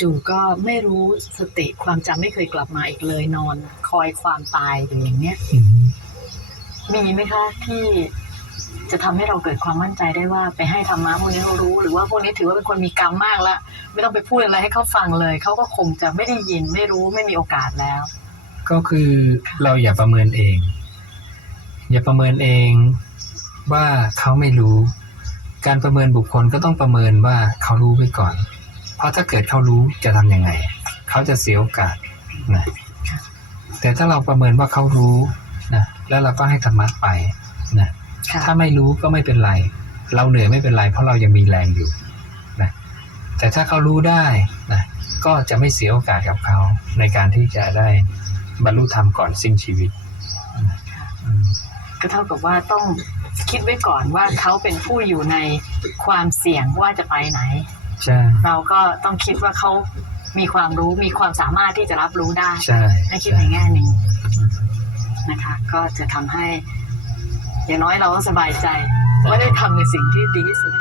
จู่ๆก็ไม่รู้สติความจำไม่เคยกลับมาอีกเลยนอน คอยความตายอยู่อย่างเนี้ยอืมมีไหมคะที่จะทำให้เราเกิดความมั่นใจได้ว่าไปให้ธรรมะพวกนี้เขารู้ หรือว่าพวกนี้ถือว่าเป็นคนมีกรรมมากแล้วไม่ต้องไปพูดอะไรให้เขาฟังเลย เขาก็คงจะไม่ได้ยินไม่รู้ไม่มีโอกาสแล้ว ก็คือเราอย่าประเมินเอง อย่าประเมินเองว่าเขาไม่รู้ การประเมินบุคคลก็ต้องประเมินว่าเขารู้ไว้ก่อน เพราะถ้าเกิดเขารู้จะทำยังไง เขาจะเสียโอกาสนะแต่ถ้าเราประเมินว่าเขารู้นะแล้วเราก็ให้ธรรมะไปนะค่ะถ้าไม่รู้ก็ไม่เป็นไร เราเหนื่อยไม่เป็นไร เพราะเรายังมีแรงอยู่นะแต่ถ้าเขารู้ได้นะก็จะไม่เสียโอกาสกับเขาในการที่จะได้บรรลุธรรมก่อนสิ้นชีวิตนะอืมก็เท่ากับว่าต้องคิดไว้ก่อนว่าเขาเป็นผู้อยู่ในความเสี่ยงว่าจะไปไหน ใช่เราก็ต้องคิดว่าเขามีความรู้มีความสามารถที่จะรับรู้ได้ใช่ให้คิดในแง่นี้นะคะ ก็จะทำให้ อย่างน้อยเราก็สบายใจว่าได้ทำในสิ่งที่ดีที่สุด